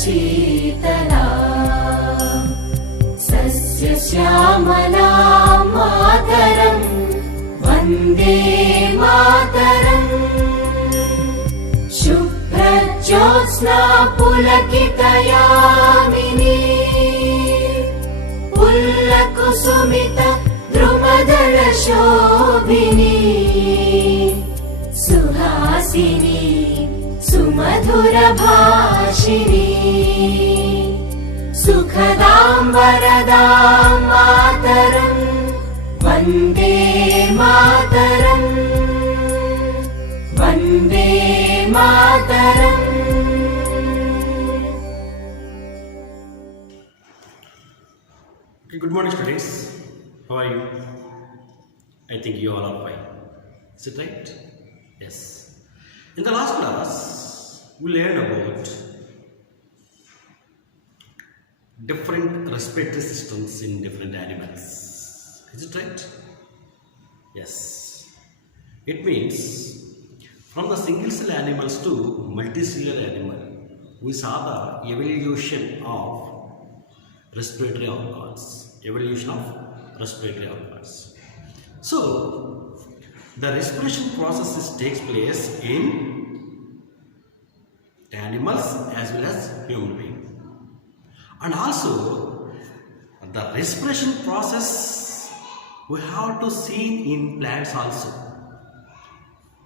Sheetla सस्यश्यामला Mataram Vande Mataram शुभ्रज्योत्स्ना पुलकितयामिनी पुल्लकुसुमित द्रुमदलशोभिनी Suhasini सुमधुरभाषिणी सुखदां वरदां Mataram Vande Mataram Vande Mataram. Good morning, students. How are you? I think you all are fine. Is it right? Yes. In the last class, we learned about different respiratory systems in different animals. Is it right? Yes. It means from the single cell animals to multicellular animal, we saw the evolution of respiratory organs. So, the respiration process takes place in animals as well as human beings. And also, the respiration process we have to see in plants also.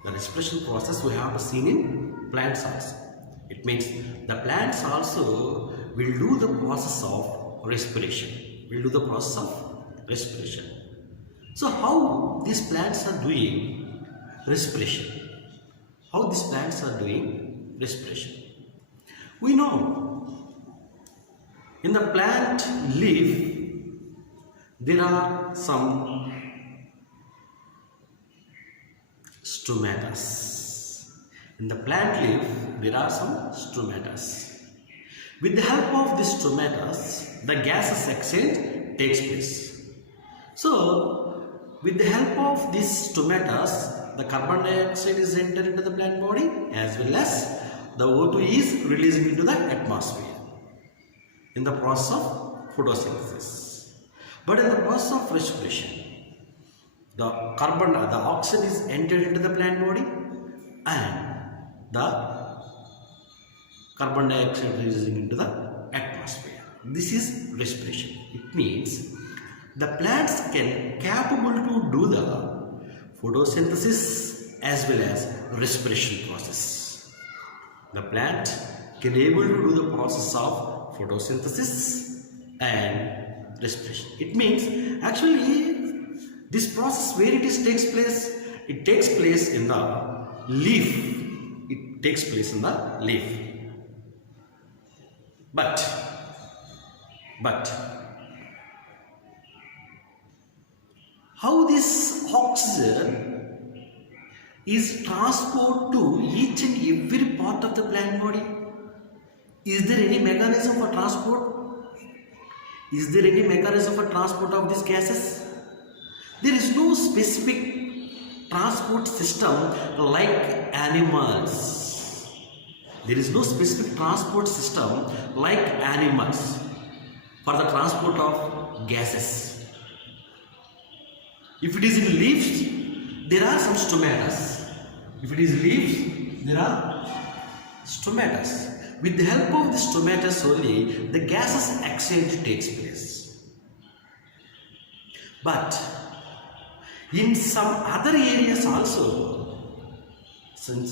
The respiration process we have to see in plants also. It means the plants also will do the process of respiration. So how these plants are doing respiration? We know in the plant leaf there are some stomata. In the plant leaf there are some stomata. With the help of these stomata, the gases exchange takes place. So, with the help of these stomata, the carbon dioxide is entered into the plant body as well as the O2 is releasing into the atmosphere in the process of photosynthesis. But in the process of respiration, the oxygen is entered into the plant body and the carbon dioxide releasing into the atmosphere. This is respiration. It means the plants can capable to do the photosynthesis as well as respiration process. The plant can able to do the process of photosynthesis and respiration. It means actually this process where it takes place, it takes place in the leaf. But how this oxygen is transported to each and every part of the plant body? Is there any mechanism for transport? Of these gases? There is no specific transport system like animals. For the transport of gases. If it is in leaves, there are some stomata. With the help of the stomata only, the gases exchange takes place. But in some other areas also, some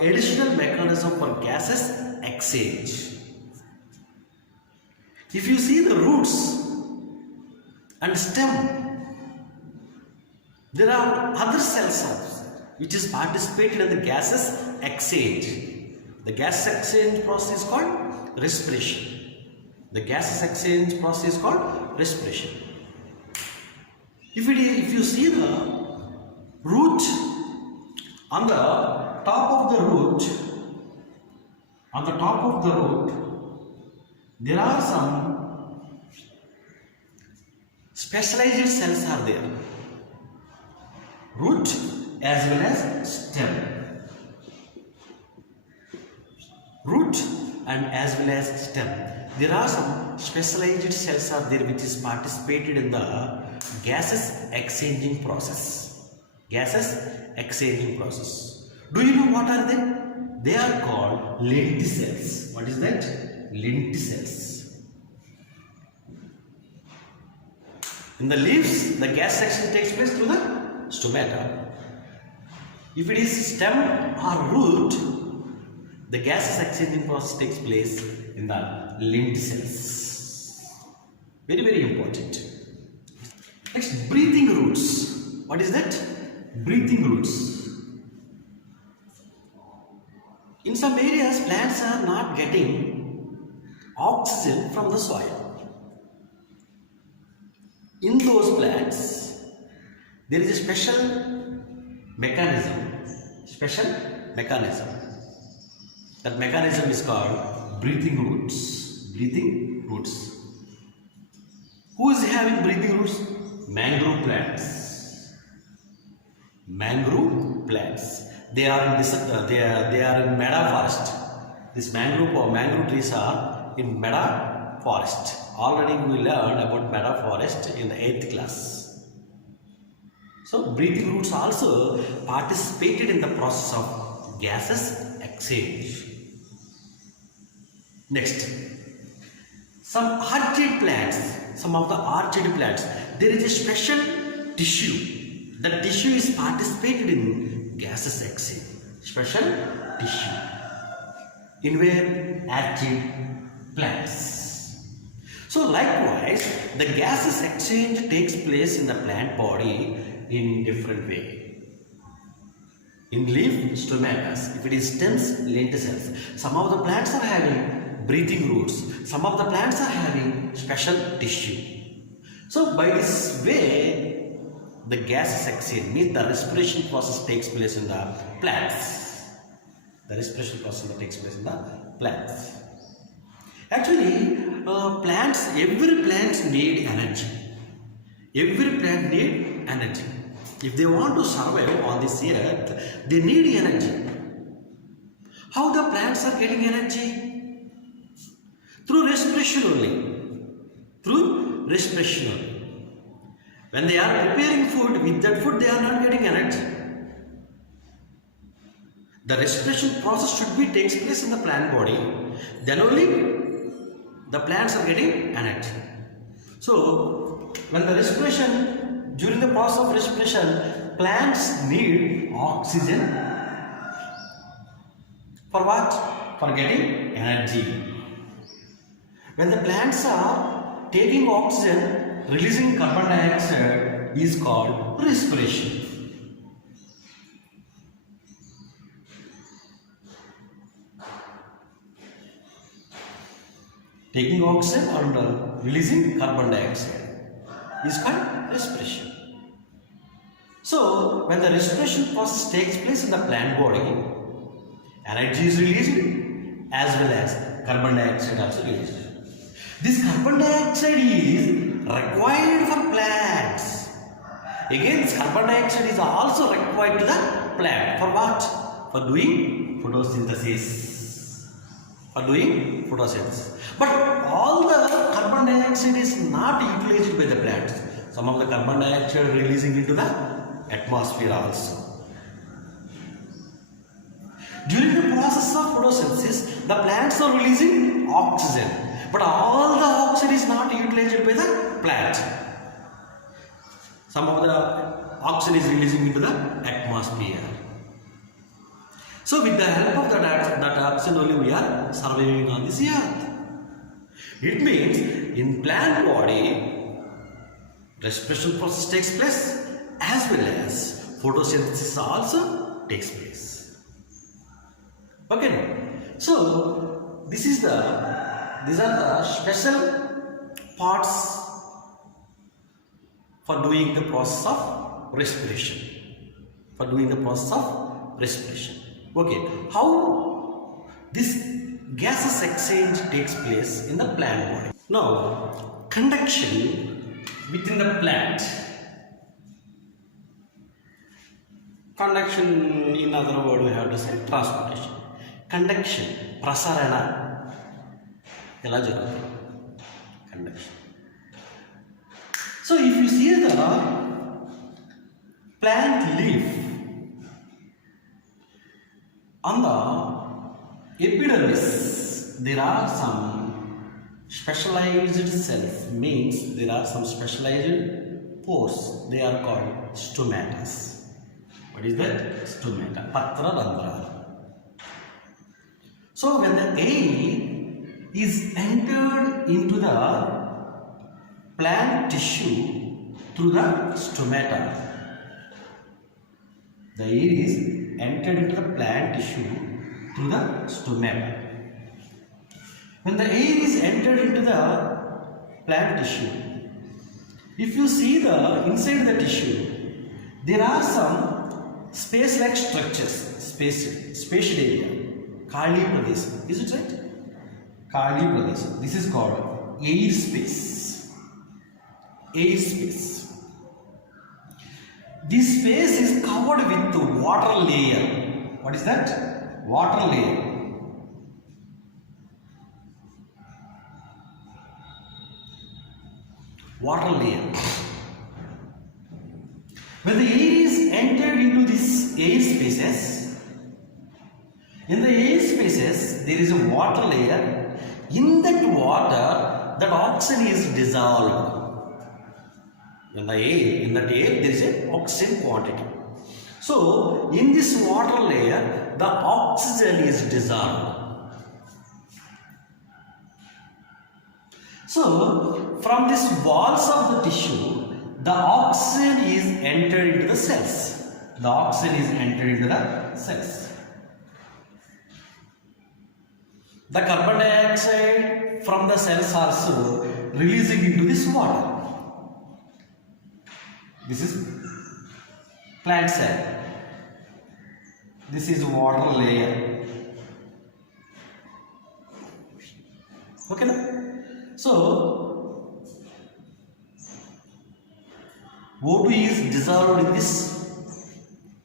additional mechanism for gases exchange. If you see the roots and stem, there are other cells which is participated in the gases exchange. The gas exchange process is called respiration. If you see the root, on the top of the root, there are some specialized cells are there. Root as well as stem. and as well as stem. There are some specialized cells are there which is participated in the gases exchanging process. Gases exchanging process. Do you know what are they? They are called lenticels. What is that? Lenticels. In the leaves, the gas exchange takes place through the stomata. If it is stem or root, the gases exchanging process takes place in the lenticels. Very, very important. Next, breathing roots. What is that? Breathing roots. In some areas, plants are not getting oxygen from the soil. In those plants, there is a special mechanism. That mechanism is called breathing roots. Breathing roots. Who is having breathing roots? Mangrove plants. Mangrove plants. They are in meadow forest. This mangrove trees are in meadow forest. Already we learned about meadow forest in the 8th class. So breathing roots also participated in the process of gases exchange. Next, some of the orchid plants, there is a special tissue. The tissue is participated in gases exchange. Special tissue. In where? Orchid plants. So likewise, the gases exchange takes place in the plant body in different way. In leaf, stomatas. If it is stems, lenticels. Some of the plants are having breathing roots. Some of the plants are having special tissue. So by this way, the gases exchange means the respiration process takes place in the plants. The respiration process takes place in the plants. Actually, every plant need energy. Every plant need energy. If they want to survive on this earth, they need energy. How the plants are getting energy? Through respiration only. Through respiration only. When they are preparing food, with that food they are not getting energy. The respiration process takes place in the plant body. Then only the plants are getting energy. So, when the respiration, during the process of respiration, plants need oxygen. For what? For getting energy. When the plants are taking oxygen, releasing carbon dioxide is called respiration. Taking oxygen and releasing carbon dioxide is called respiration. So, when the respiration process takes place in the plant body, energy is released as well as carbon dioxide also released. This carbon dioxide is required for plants. Again, this carbon dioxide is also required to the plant. For what? For doing photosynthesis. But all the carbon dioxide is not utilized by the plants. Some of the carbon dioxide releasing into the atmosphere also. During the process of photosynthesis, the plants are releasing oxygen. But all the oxygen is not utilized by the plant. Some of the oxygen is releasing into the atmosphere. So with the help of that oxygen only we are surviving on this earth. It means in plant body, respiration process takes place as well as photosynthesis also takes place. Okay. So these are the special parts for doing the process of respiration. Okay, how this gases exchange takes place in the plant body. Now, conduction within the plant. Conduction, in other words, we have to say transportation. Conduction, prasarana. ఎలా జరుగుతుంది conduction. So if you see the plant leaf on the epidermis, there are some specialized cells, means there are some specialized pores, they are called stomatas. What is that? Stomata, patra randralu. So when the air is entered into the plant tissue through the stomata, the air is entered into the plant tissue through the stomata. When the air is entered into the plant tissue, if you see the inside the tissue, there are some space-like structures, spatial area, Kali Pradesh. Is it right? Kali Pradesh. This is called air space. Air space. This space is covered with the water layer. What is that? Water layer. Water layer. When the air is entered into these air spaces, in the air spaces there is a water layer. In that water, that oxygen is dissolved. In that air there is a oxygen quantity. So in this water layer the oxygen is dissolved. So from these walls of the tissue the oxygen is entered into the cells. The oxygen is entered into the cells. The carbon dioxide from the cells also releasing into this water. This is plant cell. This is water layer. Okay, so O2 is dissolved in this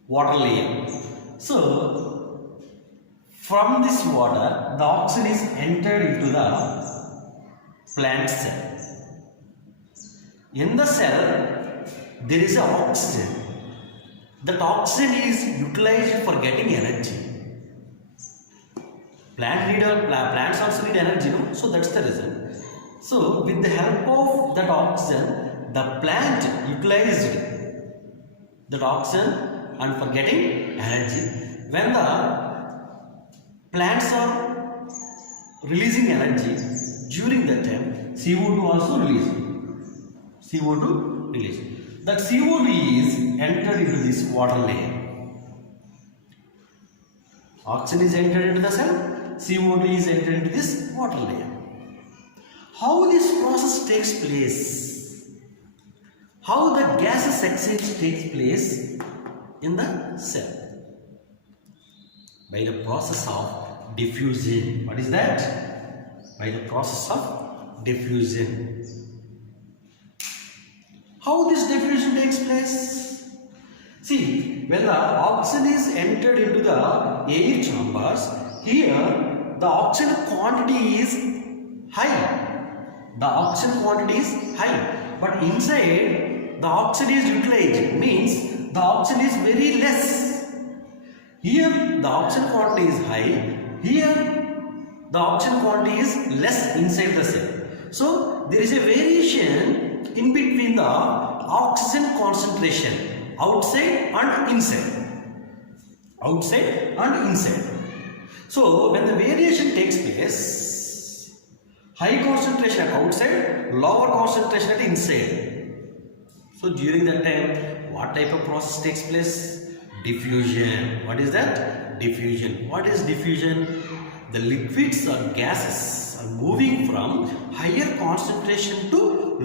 water layer. So from this water the oxygen is entered into the plant cell. In the cell there is a oxygen. That oxygen is utilized for getting energy. Plants also need energy, no? So that's the reason. So with the help of that oxygen, the plant utilized that oxygen and for getting energy. When the plants are releasing energy, during that time CO2 also released. CO2 released. That CO2 is entered into this water layer. Oxygen is entered into the cell, CO2 is entered into this water layer. How this process takes place? How the gases exchange takes place in the cell? By the process of diffusion. What is that? By the process of diffusion. How this diffusion takes place? See, when the oxygen is entered into the air chambers, here the oxygen quantity is high. The oxygen quantity is high, but inside the oxygen is utilized, means the oxygen is very less. Here the oxygen quantity is high, here the oxygen quantity is less inside the cell. So there is a variation in between the oxygen concentration outside and inside. Outside and inside. So when the variation takes place, high concentration at outside, lower concentration at inside. So during that time, what type of process takes place? Diffusion. What is that? Diffusion. What is diffusion? The liquids or gases are moving from higher concentration to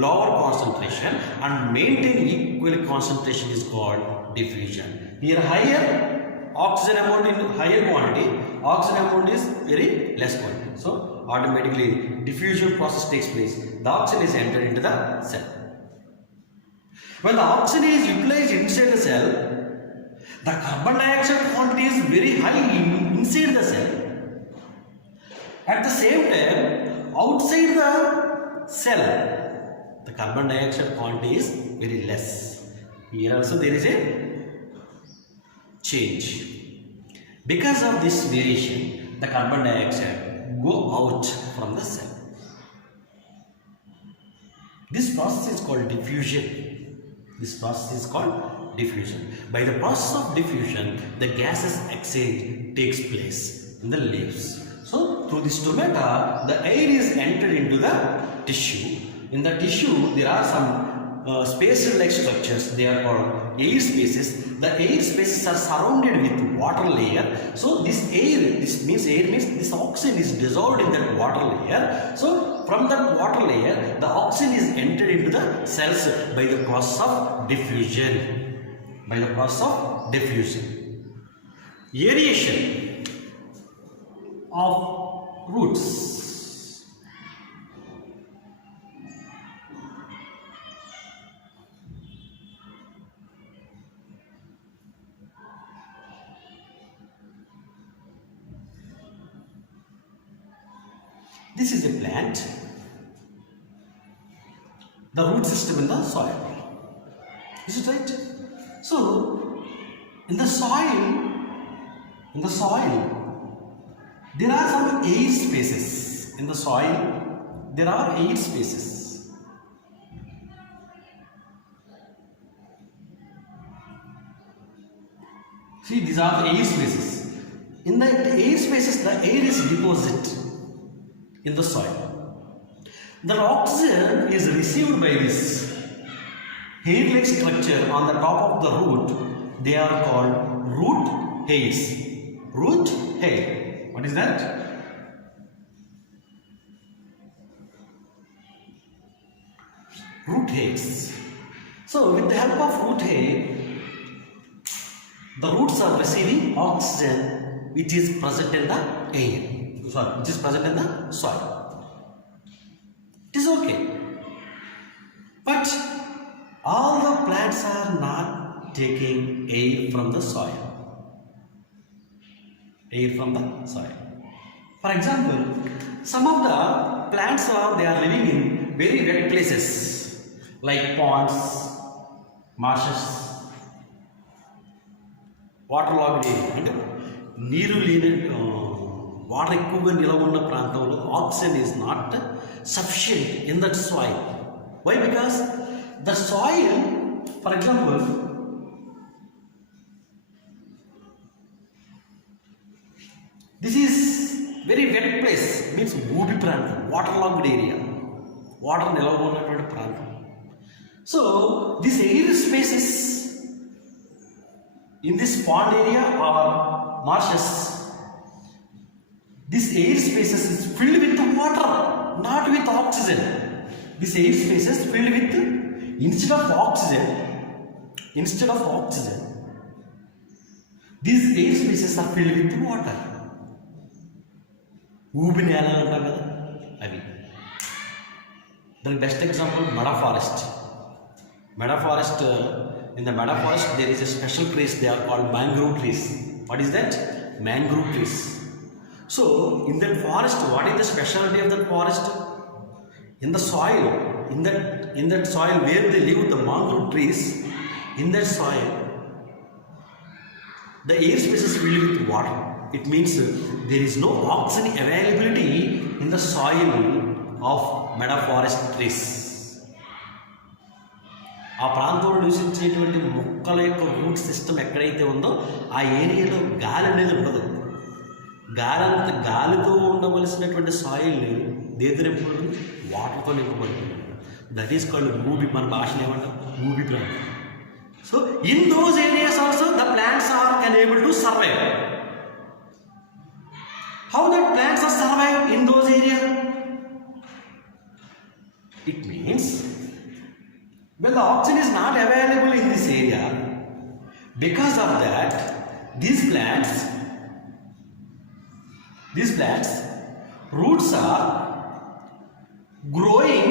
lower concentration and maintain equal concentration is called diffusion. Here higher oxygen amount in higher quantity, oxygen amount is very less quantity. So automatically diffusion process takes place. The oxygen is entered into the cell. When the oxygen is utilized inside the cell, the carbon dioxide quantity is very high inside the cell. At the same time, outside the cell, the carbon dioxide quantity is very less. Here also there is a change. Because of this variation, the carbon dioxide go out from the cell. This process is called diffusion. This process is called diffusion. By the process of diffusion, the gases exchange takes place in the leaves. So, through the stomata, the air is entered into the tissue. In the tissue, there are some spacer-like structures. They are called air spaces. The air spaces are surrounded with water layer. So, this means this oxygen is dissolved in that water layer. So, from that water layer, the oxygen is entered into the cells by the process of diffusion. By the process of diffusion. Aeration of roots. This is a plant. The root system in the soil. Is it right? So, in the soil, there are some air spaces. In the soil, there are air spaces. See, these are the air spaces. In the air spaces, the air is deposited in the soil. The oxygen is received by this hair-like structure on the top of the root. They are called root hairs. Root hair. What is that? Root hairs. So, with the help of root hair, the roots are receiving oxygen which is present in the air. Which is present in the soil. It is okay. But all the plants are not taking air from the soil. Air from the soil. For example, some of the plants they are living in very wet places like ponds, marshes, waterlogged area. And నీరు లేని water ఎక్కువగా నిలవ ఉన్న ప్రాంతంలో oxygen is not sufficient in that soil. Why? Because the soil, for example, this is very wet place, means ఊబి ప్రాంతం, water logged area, water నిలవ ఉన్నటువంటి ప్రాంతం. So this air spaces in this pond area or marshes, this air spaces is filled with water, not with oxygen. This air spaces filled with, instead of oxygen, these air spaces are filled with water. ఊబి నేలలు అంటాం కదా అవి. దానికి best example meadow forest. In the meadow forest, there is a special trees. They are called mangrove trees. What is that? Mangrove trees. So, in that forest, what is the specialty of that forest? In the soil, in that soil where they live, the mangrove trees, in that soil, the air space is filled with water. It means there is no oxygen availability in the soil of meadow forest trees. ఆ ప్రాంతంలో నివసించేటువంటి మొక్కల యొక్క root system ఎక్కడైతే ఉందో ఆ ఏరియాలో గాలి అనేది ఉండదు. గాలితో ఉండవలసినటువంటి సాయిల్ని దేంతో నింపబడుతుంది? వాటర్తో నింపబడుతుంది. దట్ ఈస్ కాల్డ్ ఊబి. మన భాషలో ఏమంటాం? ఊబి ప్రాంతం. So in those areas also the plants are unable to survive. How that plants are survive in those area? It means when the oxygen is not available in this area, because of that, these plants roots are growing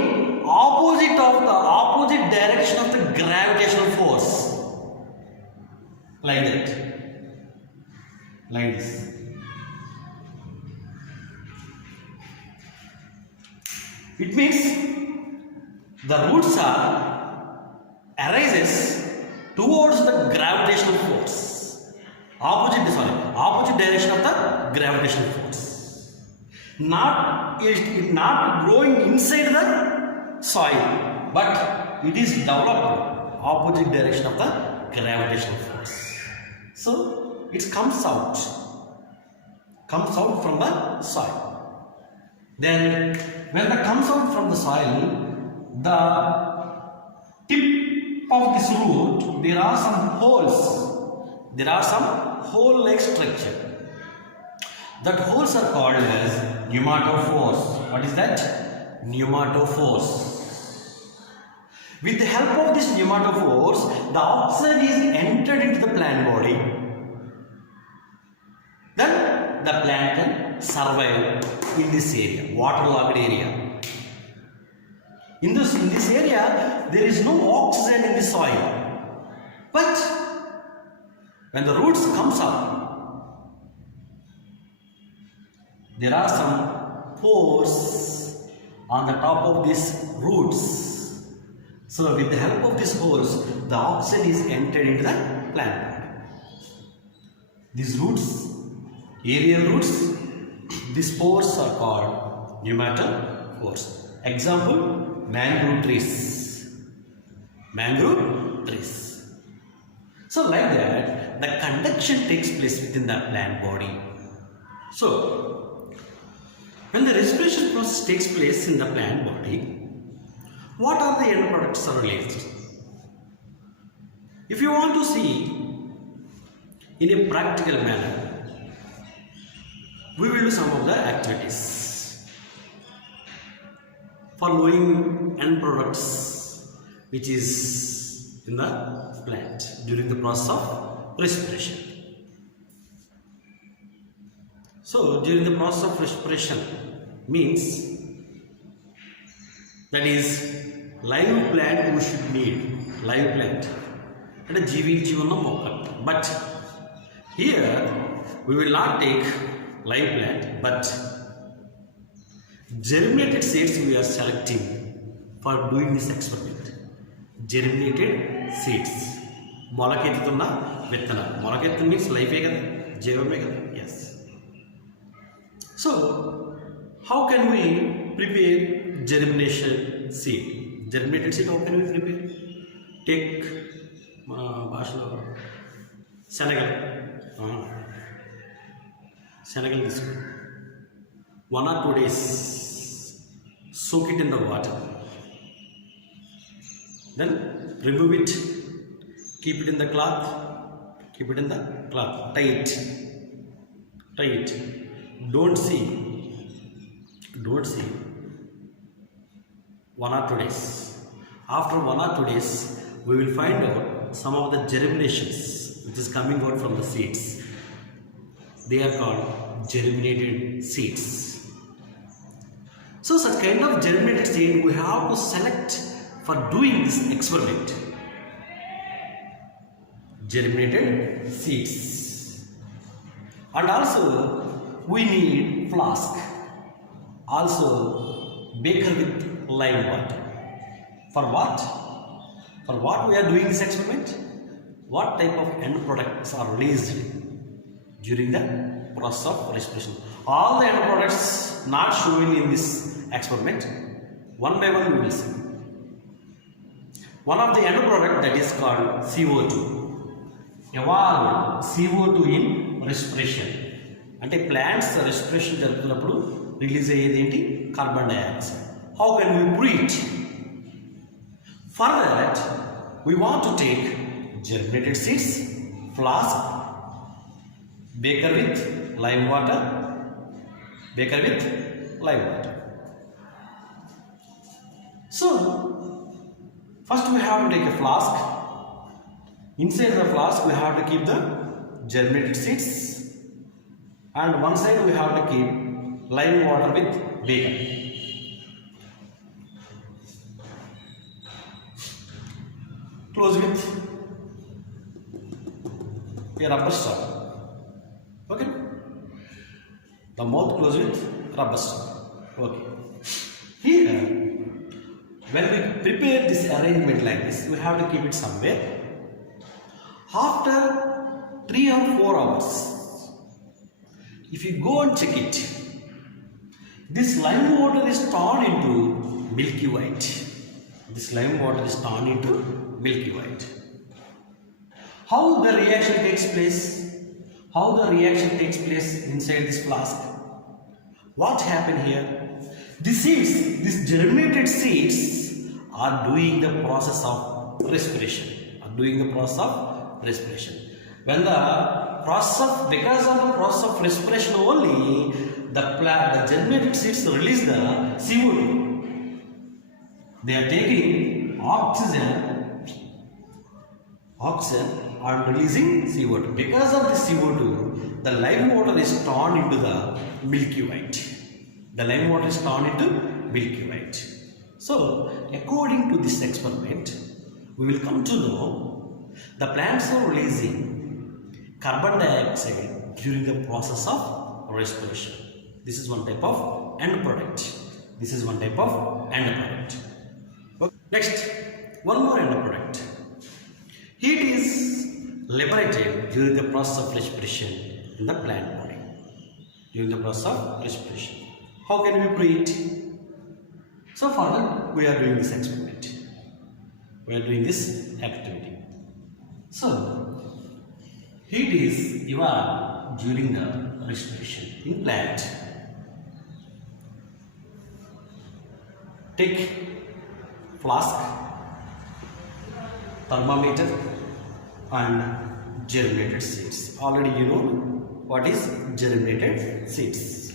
opposite direction of the gravitational force, like that, like this. It means the roots arises towards the gravitational force, opposite direction of the gravitational force. Not growing inside the soil, but it is developed opposite direction of the gravitational force. So it comes out from the soil. Then when it comes out from the soil, the tip of this root, there are some holes. There are some hole-like structure. That holes are called as pneumatophores. What is that? Pneumatophores. With the help of these pneumatophores, the oxygen is entered into the plant body. Then the plant can survive in this area, waterlogged area. In this area, there is no oxygen in the soil. But when the roots comes up, there are some pores on the top of these roots. So with the help of these pores, the oxygen is entered into the plant. These roots, aerial roots, these pores are called pneumatophores. Example, mangrove trees. Mangrove trees. So like that, the conduction takes place within the plant body. So, when the respiration process takes place in the plant body, what are the end products are released? If you want to see in a practical manner, we will do some of the activities for knowing end products which is in the plant during the process of respiration. So during the process of respiration means that is live plant we should need, live plant and a జీవించిన మొక్క. But here we will not take live plant, but germinated seeds we are selecting for doing this experiment. Germinated seeds. మొలకెత్తుతున్న విత్తనం. మొలకెత్తు means life ఏ కదా, జీవమే కదా. Yes. So how can we prepare germination seed? Germinated seed how can we prepare? Take భాషలో శనగలు. శనగలు తీసుకో. 1 or 2 days soak it in the water. Then remove it. Keep it in the cloth. Keep it in the cloth. Tie it. Tie it. Don't see 1 or 2 days. After 1 or 2 days, we will find out some of the germinations which is coming out from the seeds. They are called germinated seeds. So such kind of germinated seed we have to select for doing this experiment. Germinated seeds. And also we need flask. Also beaker with lime water. For what? For what we are doing this experiment? What type of end products are released during the process of respiration? All the end products not shown in this experiment, one by one we will see. One of the end product that is called CO2. Evolved CO2 in respiration. అంటే plants respiration జరుగుతున్నప్పుడు release అయ్యేది ఏంటి? Carbon dioxide. How can we breathe? For that we want to take germinated seeds, flask, beaker with lime water. So first we have to take a flask. Inside the flask we have to keep the germinated seeds, and one side we have to keep lime water with beaker. Close with a rubber strap. Okay. The mouth close with rubber strap. Okay. Here, when we prepare this arrangement like this, we have to keep it somewhere. After 3 or 4 hours, if you go and check it, this lime water is turned into milky white. This lime water is turned into milky white. How the reaction takes place? How the reaction takes place inside this flask? What happened here? The seeds, these germinated seeds are doing the process of respiration. When the process of, because of the process of respiration only, the germinated seeds release the CO2. They are taking oxygen and releasing CO2. Because of the CO2, the lime water is turned into the milky white. So, according to this experiment, we will come to know the plants are releasing carbon dioxide during the process of respiration. This is one type of end product. Next, one more end product. Heat is liberated during the process of respiration in the plant body. How can we prove it? So further, we are doing this experiment. We are doing this activity. So, heat is evolved during the respiration in plant. Take flask, thermometer and germinated seeds. Already you know what is germinated seeds.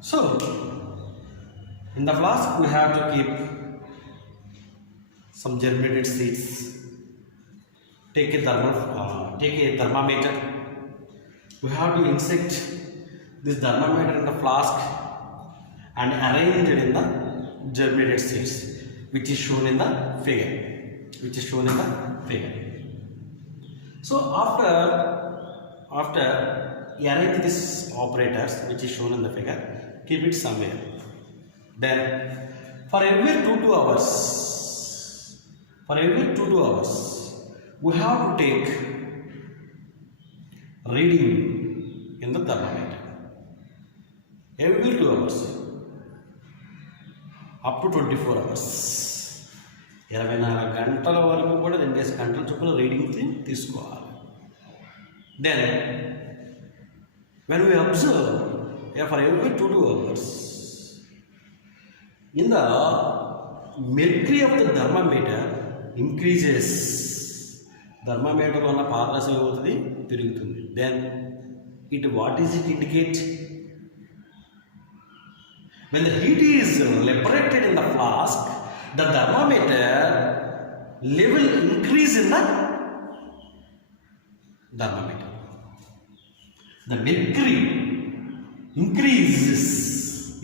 So, in the flask we have to keep some germinated seeds. Take a thermometer. We have to insert this thermometer in the flask and arrange it in the germinated seeds, which is shown in the figure. So after arrange these operators, which is shown in the figure, keep it somewhere. Then for every 2 hours, we have to take reading in the thermometer. Every 2 hours, up to 24 hours. 24 గంటల వరకు కూడా 2 గంటల చొప్పున reading తీసుకోవాలి. Then when we observe for every 2 hours, in the mercury of the thermometer increases. Thermometer ఉన్న పారదర్శకం అవుతుంది, పెరుగుతుంది. Then what is it indicate? When the heat is liberated in the flask, the thermometer level increase in the thermometer. The mercury increases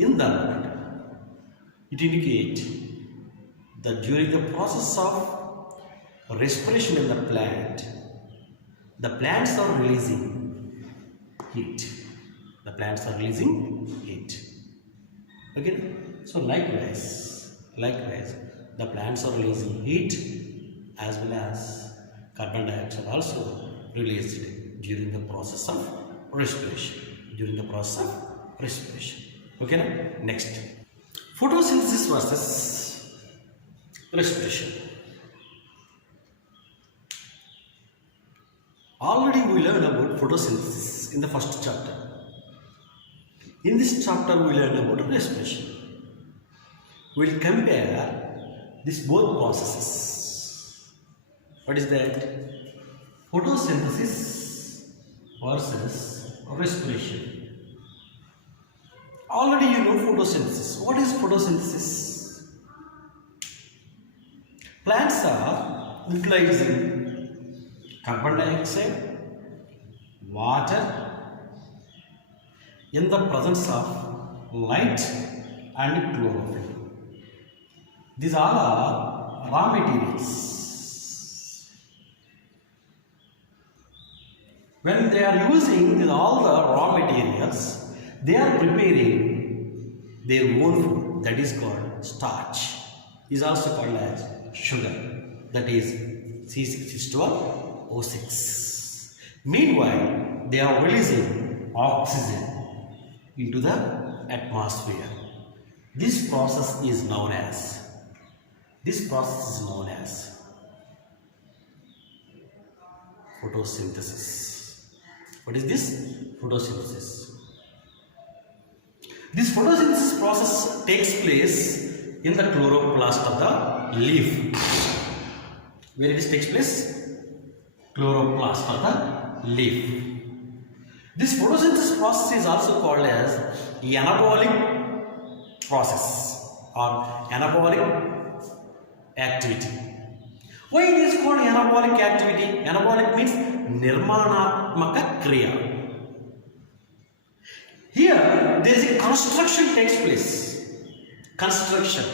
in the thermometer. It indicates that during the process of respiration in the plants are releasing heat. Okay, so likewise, the plants are releasing heat as well as carbon dioxide also released during the process of respiration. Okay, next, photosynthesis versus respiration. Already we learned about photosynthesis in the first chapter. In this chapter we learned about respiration. We will compare these both processes. What is that? Photosynthesis versus respiration. Already you know photosynthesis. What is photosynthesis? Plants are utilizing carbon dioxide, water in the presence of light and chlorophyll. These all are raw materials. When they are using all the raw materials, they are preparing their own food. that is called starch, is also called as sugar, that is C6H12O6. Meanwhile, they are releasing oxygen into the atmosphere. This process is known as photosynthesis. What is this? Photosynthesis. This photosynthesis process takes place in the chloroplast of the leaf. Where it takes place? Chloroplast of the leaf. This photosynthesis process is also called as anabolic process or anabolic activity. Why it is called anabolic activity? Anabolic means nirmanatmaka kriya. Here there is a construction takes place. Construction.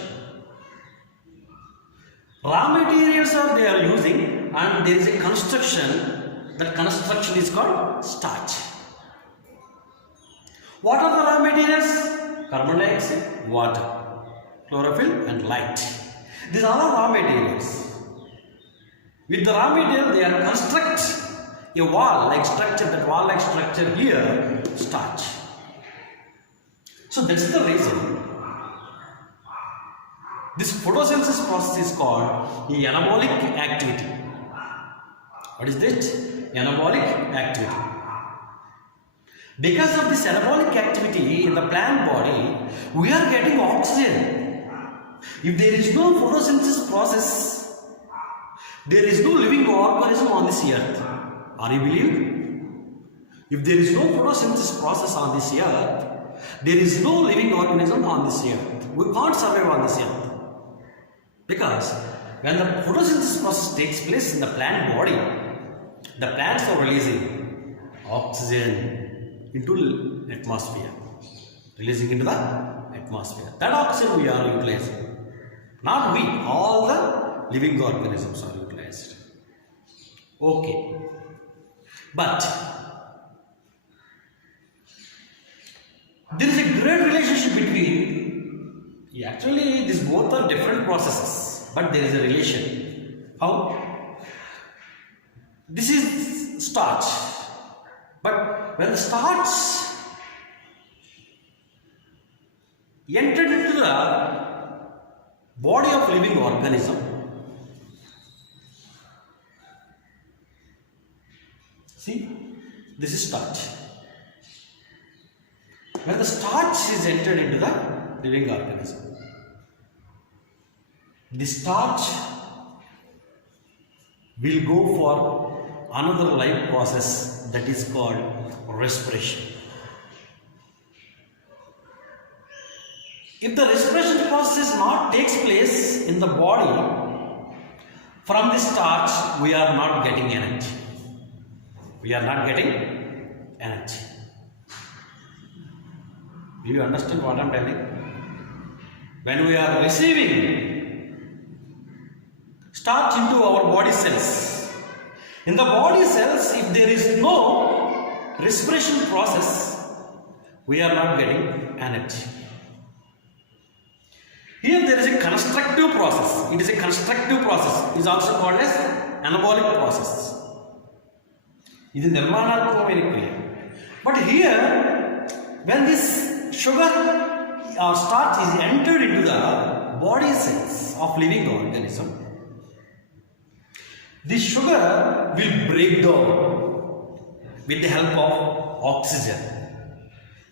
Raw materials they are using, and there is a construction. That construction is called starch. What are the raw materials? Carbon dioxide, water, chlorophyll and light. These are all raw materials. With the raw material they are construct a wall-like structure. That wall-like structure here, starch. So that's the reason this photosynthesis process is called the anabolic activity. What is that? Anabolic activity. Because of this anabolic activity in the plant body, we are getting oxygen. If there is no photosynthesis process, there is no living organism on this earth. Are you believe? If there is no photosynthesis process on this earth, there is no living organism on this earth. We can't survive on this earth. Because when the photosynthesis process takes place in the plant body, the plants are releasing oxygen into atmosphere. Releasing into the atmosphere. That oxygen we are utilizing. Not we, all the living organisms are utilized. Okay. But there is a great relationship between, actually these both are different processes, but there is a relation. How? This is starch, but when the starch entered into the body of living organism, see, this is starch. When the starch is entered into the living organism, the starch will go for another life process that is called respiration. If the respiration process not takes place in the body, from the starch we are not getting energy. We are not getting energy. Do you understand what I am telling? When we are receiving starch into our body cells, in the body cells, if there is no respiration process, we are not getting energy. Here there is a constructive process. It is a constructive process. It is also called as anabolic process. It is nirmanatmaka kriya. But here, when this sugar or starch is entered into the body cells of living organism, this sugar will break down with the help of oxygen.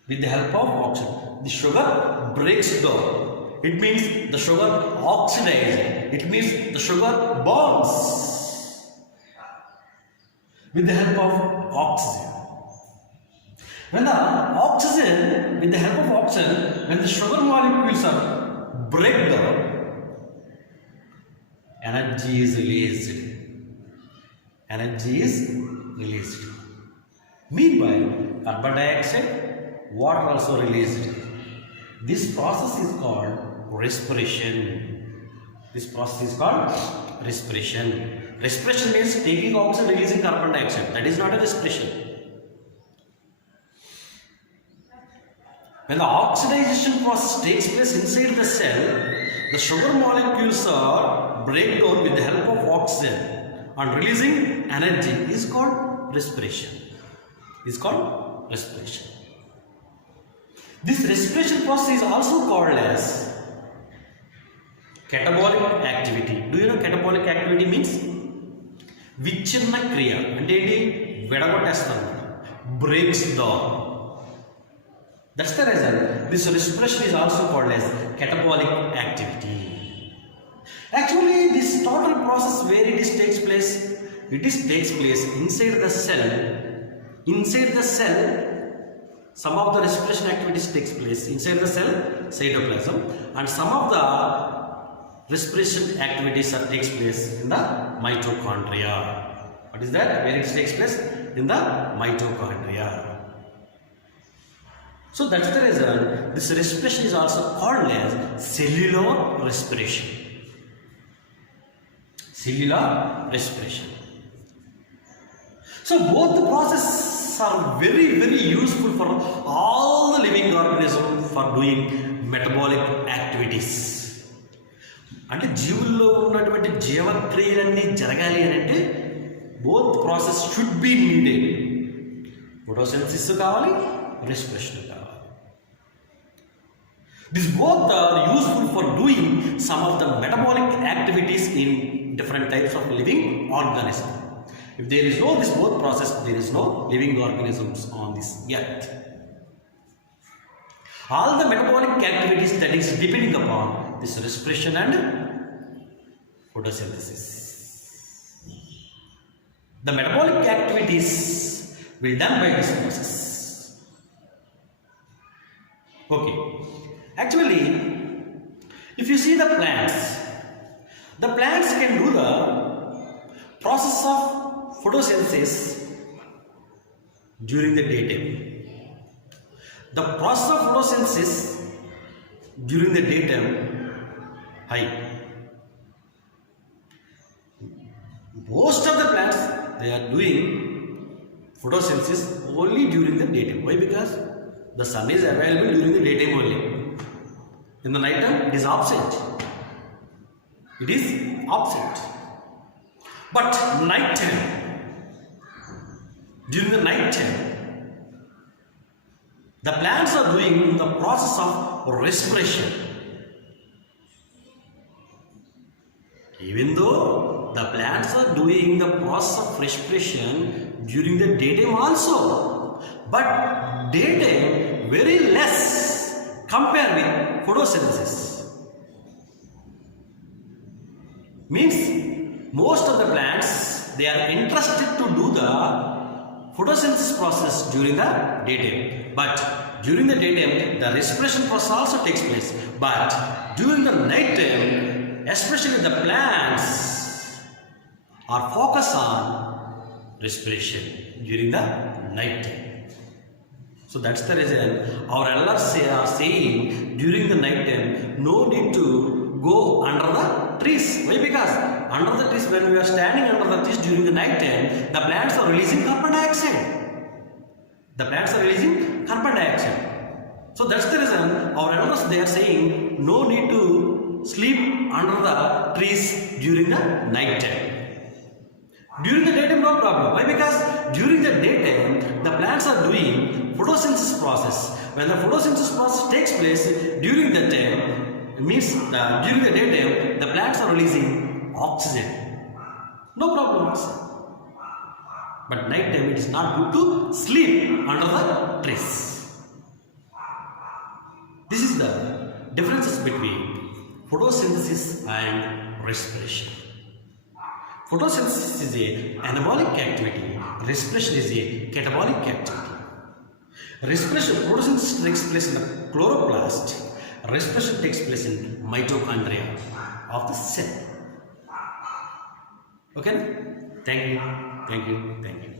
With the help of oxygen, the sugar breaks down. It means the sugar oxidizes. It means the sugar burns with the help of oxygen. When the oxygen, with the help of oxygen, when the sugar molecules are break down, energy is released. Energy is released. Meanwhile, carbon dioxide, water also released. This process is called respiration. This process is called respiration. Respiration means taking oxygen, releasing carbon dioxide. That is not a respiration. When the oxidation process takes place inside the cell, the sugar molecules are break down with the help of oxygen and releasing energy is called respiration. Is called respiration. This respiration process is also called as catabolic activity. Do you know catabolic activity means? విచ్ఛిన్న క్రియ అంటే ఏంటి? విడగొట్టేస్తాను, breaks down. That's the reason this respiration is also called as catabolic activity. Actually, this total process where it is takes place, takes place inside the cell. Inside the cell, some of the respiration activities takes place inside the cell, cytoplasm, and some of the respiration activities takes place in the mitochondria. What is that? Where it takes place? In the mitochondria. So that's the reason this respiration is also called as cellular respiration. Cellular respiration. So both the processes are very, very useful for all the living organisms for doing metabolic activities. అంటే జీవుల్లో ఉన్నటువంటి జీవక్రియలన్నీ జరగాలి అని అంటే both process should be needed. Photosynthesis కావాలి, respiration కావాలి. These both are useful for doing some of the metabolic activities in different types of living organisms. If there is no this both process, there is no living organisms on this earth. All the metabolic activities that is depending upon this respiration and photosynthesis. The metabolic activities will done by this process. Okay. Actually, if you see the plants can do the process of photosynthesis during the daytime. The process of photosynthesis during the daytime high. Most of the plants, they are doing photosynthesis only during the daytime. Why? Because the sun is available during the daytime only. In the night time, it is absent. It is absent. But night time, during the night time, the plants are doing the process of respiration. Even though the plants are doing the process of respiration during the daytime also, but daytime very less compared with photosynthesis. Means most of the plants, they are interested to do the photosynthesis process during the daytime, but during the daytime the respiration process also takes place. But during the night time, especially the plants are focused on respiration during the night time. So that's the reason our elders are saying during the night time no need to go under the trees. Why? Because under the trees, when we are standing under the trees during the night time, the plants are releasing carbon dioxide. The plants are releasing carbon dioxide. So that's the reason our elders, they are saying no need to sleep under the trees during the night time. During the daytime, no problem. Why? Because during the daytime, the plants are doing photosynthesis process. When the photosynthesis process takes place during the time, it means during the daytime, the plants are releasing oxygen. No problems. But night time, it is not good to sleep under the trees. This is the differences between photosynthesis and respiration. Photosynthesis is a anabolic activity. Respiration is a catabolic activity. Respiration, photosynthesis takes place in the chloroplast. Respiration takes place in mitochondria of the cell. Okay? Thank you. Thank you. Thank you.